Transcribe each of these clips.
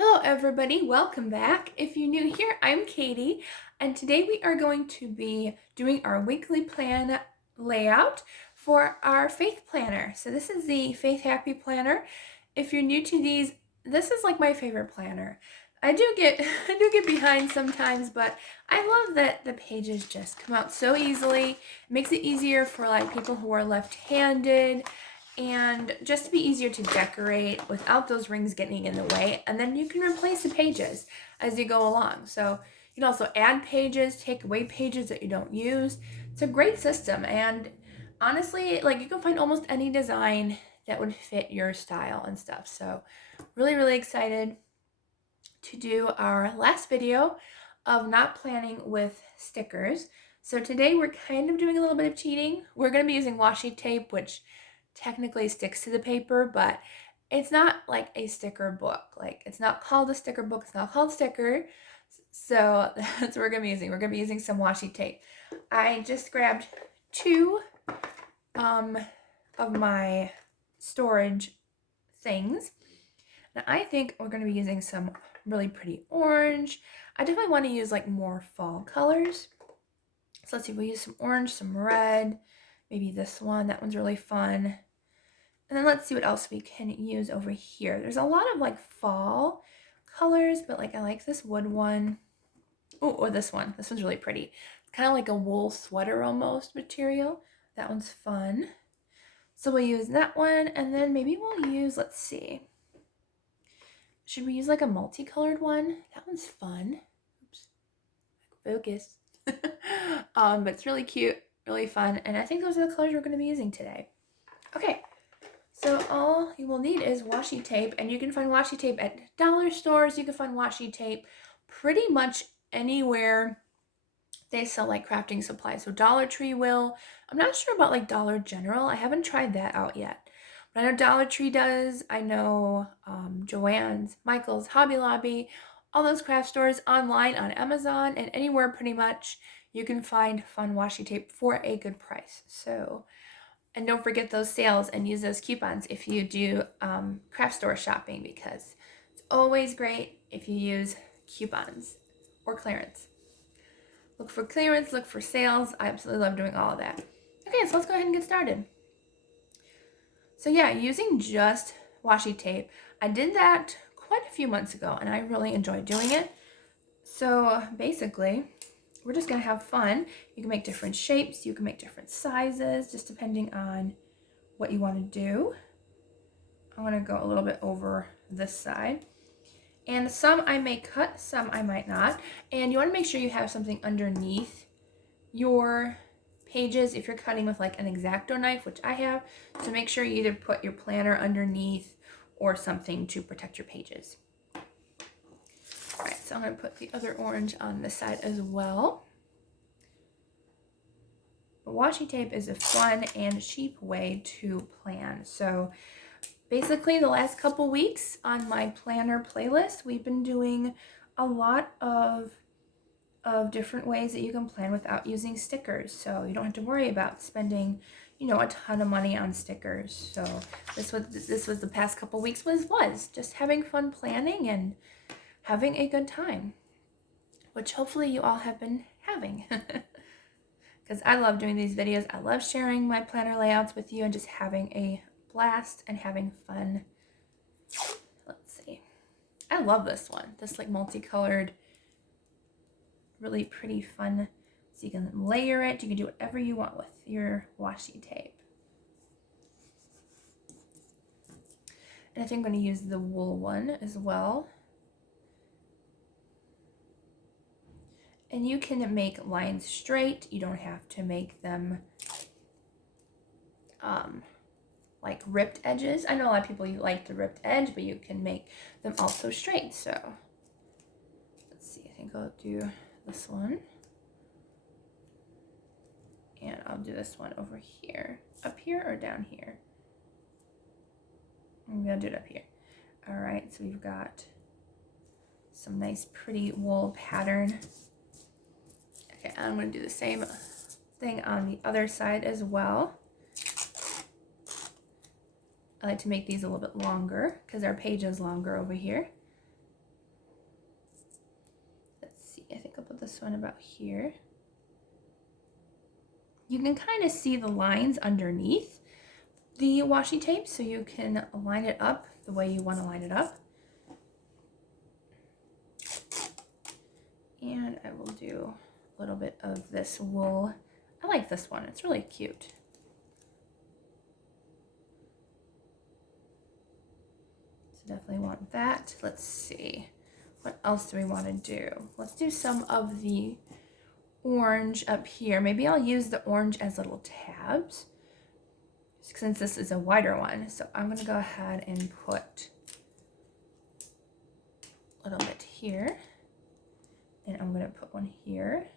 Hello everybody, welcome back. If you're new here, I'm Katie, and today we are going to be doing our weekly plan layout for our faith planner. So this is the Faith Happy Planner. If you're new to these, this is like my favorite planner. I do get behind sometimes, but I love that the pages just come out so easily. It makes it easier for like people who are left-handed, and just to be easier to decorate without those rings getting in the way. And then you can replace the pages as you go along. So you can also add pages, take away pages that you don't use. It's a great system, and honestly, like, you can find almost any design that would fit your style and stuff. So really excited to do our last video of not planning with stickers. So today we're kind of doing a little bit of cheating. We're going to be using washi tape, which technically sticks to the paper, but it's not like a sticker book. Like, it's not called a sticker book, it's not called sticker. So that's what we're gonna be using. We're gonna be using some washi tape. I just grabbed two of my storage things, and I think we're gonna be using some really pretty orange. I definitely want to use like more fall colors. So let's see, we'll use some orange, some red, maybe this one. That one's really fun. And then let's see what else we can use over here. There's a lot of like fall colors, but like I like this wood one. Oh, or this one. This one's really pretty. It's kind of like a wool sweater almost material. That one's fun. So we'll use that one, and then maybe we'll use, let's see. Should we use like a multicolored one? That one's fun. Oops. Focus. But it's really cute, really fun, and I think those are the colors we're going to be using today. Okay. So all you will need is washi tape, and you can find washi tape at dollar stores. You can find washi tape pretty much anywhere they sell like crafting supplies. So Dollar Tree will. I'm not sure about like Dollar General. I haven't tried that out yet. But I know Dollar Tree does. I know Joann's, Michael's, Hobby Lobby, all those craft stores, online on Amazon, and anywhere pretty much you can find fun washi tape for a good price. So, and don't forget those sales and use those coupons if you do craft store shopping, because it's always great if you use coupons or clearance. Look for clearance, look for sales. I absolutely love doing all of that. Okay, so let's go ahead and get started. So yeah, using just washi tape. I did that quite a few months ago, and I really enjoyed doing it. So basically, we're just going to have fun. You can make different shapes, you can make different sizes, just depending on what you want to do. I'm going to go a little bit over this side. And some I may cut, some I might not. And you want to make sure you have something underneath your pages if you're cutting with like an X-Acto knife, which I have. So make sure you either put your planner underneath or something to protect your pages. All right, so I'm going to put the other orange on this side as well. But washi tape is a fun and cheap way to plan. So basically the last couple weeks on my planner playlist, we've been doing a lot of different ways that you can plan without using stickers. So you don't have to worry about spending, a ton of money on stickers. So this was the past couple weeks was just having fun planning and having a good time, which hopefully you all have been having. Because I love doing these videos. I love sharing my planner layouts with you and just having a blast and having fun. Let's see. I love this one. This like multicolored, really pretty fun. So you can layer it. You can do whatever you want with your washi tape. And I think I'm going to use the wool one as well. And you can make lines straight. You don't have to make them like ripped edges. I know a lot of people like the ripped edge, but you can make them also straight. So let's see, I think I'll do this one. And I'll do this one over here. Up here or down here? I'm gonna do it up here. All right, so we've got some nice pretty wool pattern. Okay, I'm going to do the same thing on the other side as well. I like to make these a little bit longer because our page is longer over here. this one about here. You can kind of see the lines underneath the washi tape, so you can line it up the way you want to line it up. And I will do a little bit of this wool. I like this one, it's really cute. So definitely want that. Let's see, what else do we want to do? Let's do some of the orange up here. Maybe I'll use the orange as little tabs since this is a wider one. So I'm going to go ahead and put a little bit here, and I'm going to put one here.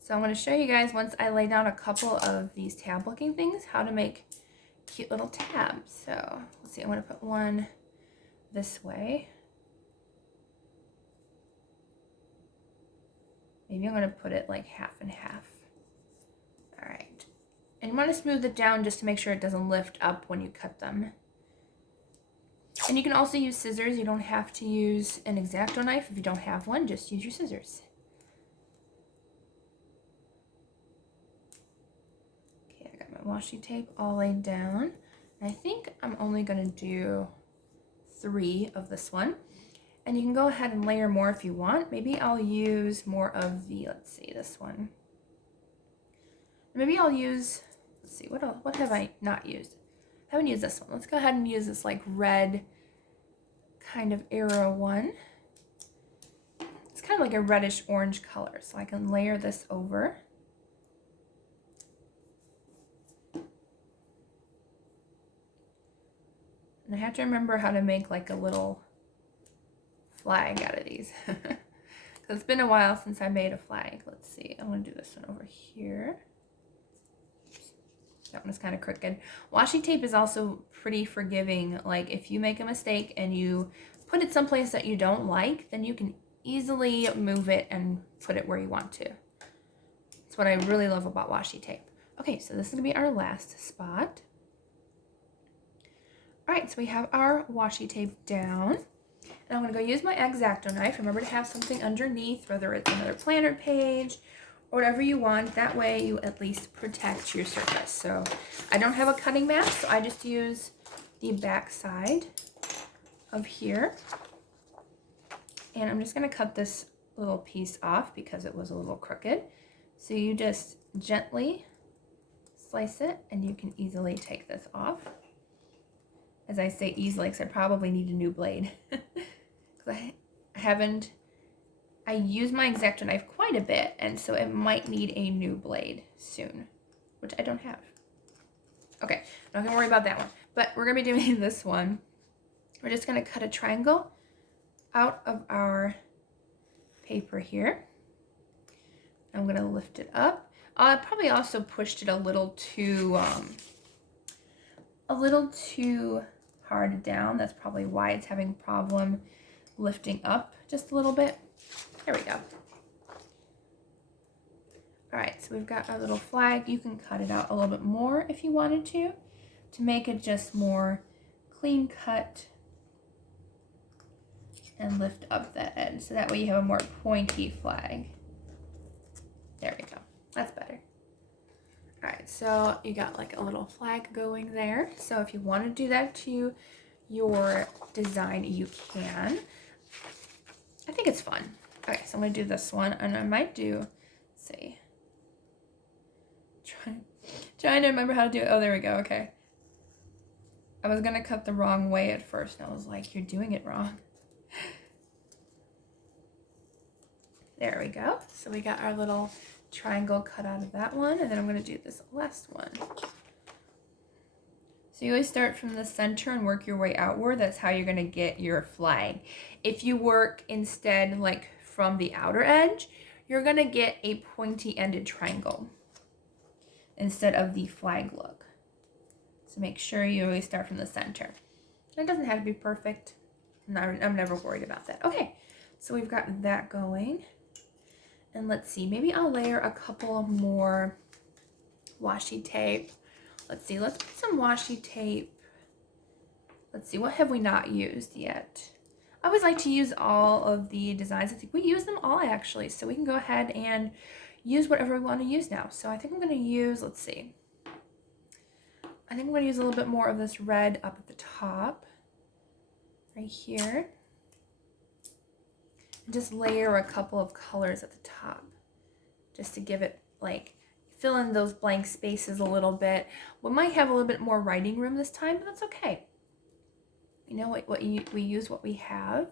So I'm going to show you guys, once I lay down a couple of these tab looking things, how to make cute little tabs. So let's see, I'm going to put one this way. Maybe I'm going to put it like half and half. All right. And you want to smooth it down just to make sure it doesn't lift up when you cut them. And you can also use scissors. You don't have to use an X-Acto knife. If you don't have one, just use your scissors. Okay, I got my washi tape all laid down. And I think I'm only going to do 3 of this one. And you can go ahead and layer more if you want. Maybe I'll use more of the, let's see, this one. Maybe I'll use, let's see, what have I not used? I haven't used this one. Let's go ahead and use this like red kind of arrow one. It's kind of like a reddish orange color, so I can layer this over. And I have to remember how to make like a little flag out of these. Because it's been a while since I made a flag. Let's see, I'm going to do this one over here. That one is kind of crooked. Washi tape is also pretty forgiving. Like if you make a mistake and you put it someplace that you don't like, then you can easily move it and put it where you want to. That's what I really love about washi tape. Okay, so this is going to be our last spot. All right, so we have our washi tape down. And I'm going to go use my X-Acto knife. Remember to have something underneath, whether it's another planner page or whatever you want. That way you at least protect your surface. So I don't have a cutting mat, so I just use the back side of here. And I'm just going to cut this little piece off because it was a little crooked. So you just gently slice it and you can easily take this off. As I say easily, because I probably need a new blade. Because I use my X-Acto knife quite a bit, and so it might need a new blade soon, which I don't have. Okay, not gonna worry about that one. But we're gonna be doing this one. We're just gonna cut a triangle out of our paper here. I'm gonna lift it up. I probably also pushed it a little too hard down. That's probably why it's having a problem lifting up just a little bit. There we go. All right, so we've got our little flag. You can cut it out a little bit more if you wanted to make it just more clean cut and lift up that edge. So that way you have a more pointy flag. There we go. That's better. All right, so you got like a little flag going there. So if you want to do that to your design, you can. I think it's fun. Okay, so I'm going to do this one, and I might do, let's see. Trying to remember how to do it. Oh, there we go. Okay. I was going to cut the wrong way at first, and I was like, you're doing it wrong. There we go. So we got our little triangle cut out of that one, and then I'm going to do this last one. So you always start from the center and work your way outward. That's how you're going to get your flag. If you work instead like from the outer edge, you're going to get a pointy ended triangle instead of the flag look. So make sure you always start from the center. It doesn't have to be perfect. I'm never worried about that. Okay, so we've got that going. And let's see, maybe I'll layer a couple more washi tape. Let's see, let's put some washi tape. Let's see, what have we not used yet? I always like to use all of the designs. I think we use them all actually, so we can go ahead and use whatever we want to use now. So I think I'm going to use, let's see, I think I'm going to use a little bit more of this red up at the top, right here. And just layer a couple of colors at the top, just to give it, like, fill in those blank spaces a little bit. We might have a little bit more writing room this time, but that's okay. You know what we use what we have.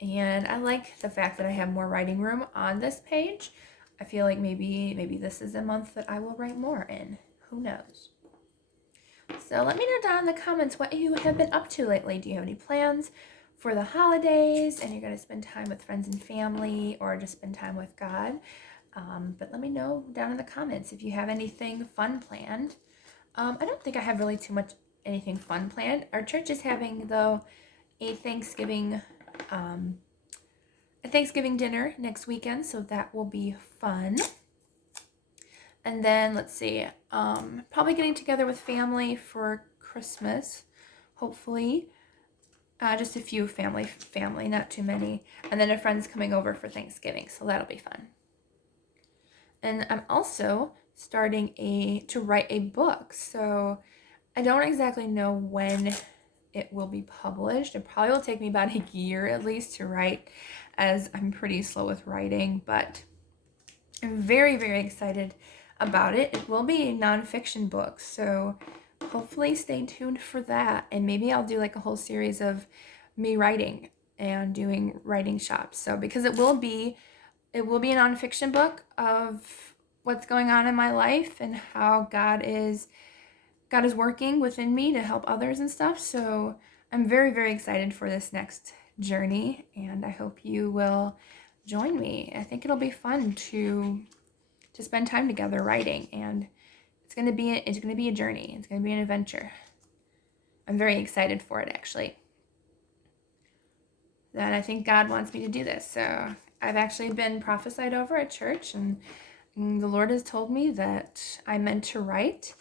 And I like the fact that I have more writing room on this page. I feel like maybe this is a month that I will write more in. Who knows? So let me know down in the comments what you have been up to lately. Do you have any plans for the holidays and you're going to spend time with friends and family or just spend time with God? But let me know down in the comments if you have anything fun planned. I don't think I have really too much anything fun planned. Our church is having, though, a Thanksgiving dinner next weekend, so that will be fun. And then let's see, probably getting together with family for Christmas, hopefully. Just a few family, not too many. And then a friend's coming over for Thanksgiving, so that'll be fun. And I'm also starting to write a book, so I don't exactly know when it will be published. It probably will take me about a year at least to write, as I'm pretty slow with writing, but I'm very, very excited about it. It will be a nonfiction book, so hopefully stay tuned for that. And maybe I'll do like a whole series of me writing and doing writing shops. So because it will be a nonfiction book of what's going on in my life and how God is working within me to help others and stuff. So I'm very, very excited for this next journey, and I hope you will join me. I think it'll be fun to spend time together writing, and it's gonna be a journey. It's gonna be an adventure. I'm very excited for it, actually. And I think God wants me to do this. So I've actually been prophesied over at church, and the Lord has told me that I'm meant to write,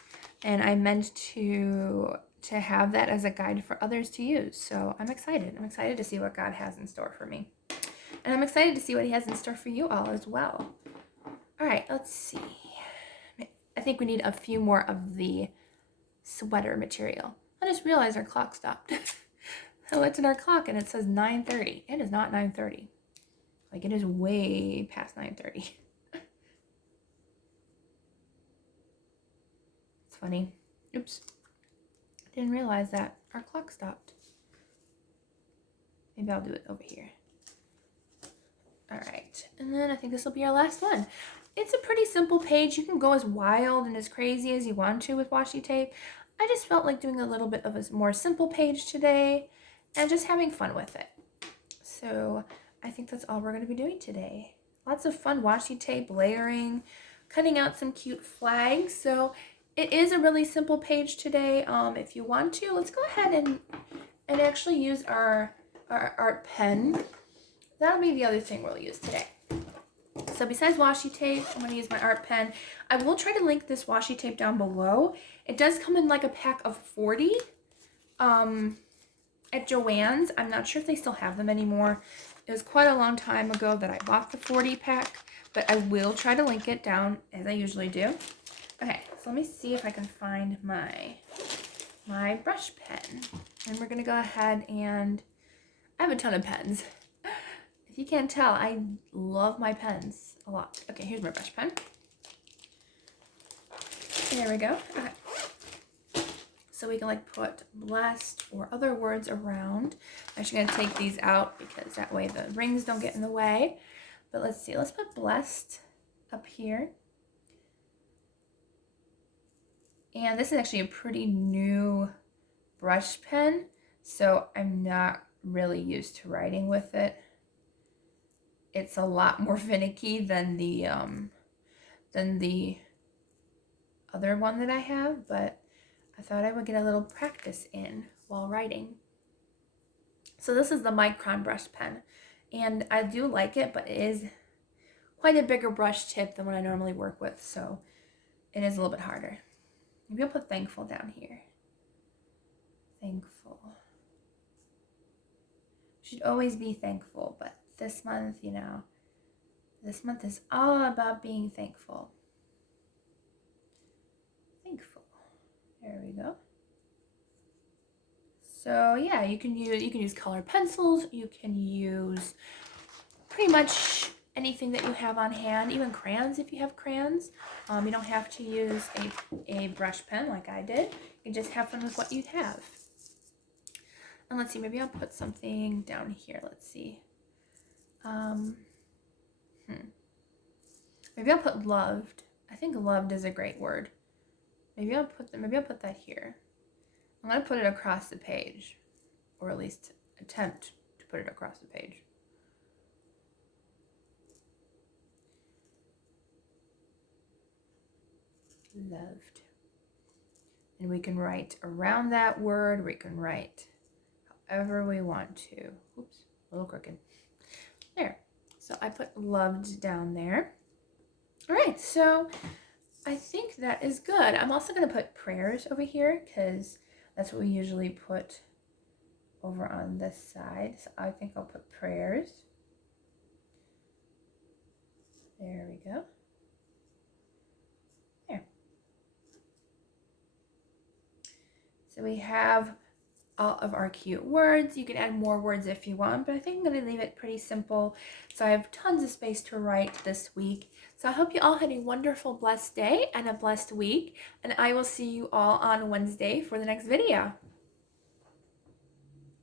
and I'm meant to have that as a guide for others to use. So I'm excited. I'm excited to see what God has in store for me. And I'm excited to see what he has in store for you all as well. All right, let's see. I think we need a few more of the sweater material. I just realized our clock stopped. I looked at our clock and it says 9:30. It is not 9:30. Like, it is way past 9:30. It's funny. Oops. Didn't realize that our clock stopped. Maybe I'll do it over here. All right. And then I think this will be our last one. It's a pretty simple page. You can go as wild and as crazy as you want to with washi tape. I just felt like doing a little bit of a more simple page today and just having fun with it. So I think that's all we're going to be doing today. Lots of fun washi tape layering, cutting out some cute flags. So it is a really simple page today. If you want to, let's go ahead and actually use our art pen. That'll be the other thing we'll use today. So besides washi tape, I'm going to use my art pen. I will try to link this washi tape down below. It does come in like a pack of 40 at Joann's. I'm not sure if they still have them anymore. It was quite a long time ago that I bought the 40 pack, but I will try to link it down as I usually do. Okay, so let me see if I can find my brush pen. And we're going to go ahead and I have a ton of pens. If you can't tell, I love my pens a lot. Okay, here's my brush pen. There we go. Okay. So we can like put blessed or other words around. I'm actually going to take these out because that way the rings don't get in the way. But let's see. Let's put blessed up here. And this is actually a pretty new brush pen, so I'm not really used to writing with it. It's a lot more finicky than the other one that I have, but I thought I would get a little practice in while writing. So this is the Micron brush pen, and I do like it, but it is quite a bigger brush tip than what I normally work with, so it is a little bit harder. Maybe I'll put thankful down here. Thankful. should always be thankful, but this month, you know, this month is all about being thankful. Thankful. There we go. So yeah, you can use colored pencils, you can use pretty much anything that you have on hand, even crayons if you have crayons. You don't have to use a brush pen like I did. You can just have fun with what you have. And let's see, maybe I'll put something down here. Let's see. Maybe I'll put loved. I think loved is a great word. Maybe I'll put that here. I'm going to put it across the page, or at least attempt to put it across the page. Loved. And we can write around that word. We can write however we want to. Oops, a little crooked. There. So I put loved down there. All right, so I think that is good. I'm also going to put prayers over here because that's what we usually put over on this side. So I think I'll put prayers. There we go. There. So we have all of our cute words. You can add more words if you want, but I think I'm going to leave it pretty simple. So I have tons of space to write this week. So I hope you all had a wonderful, blessed day and a blessed week, and I will see you all on Wednesday for the next video.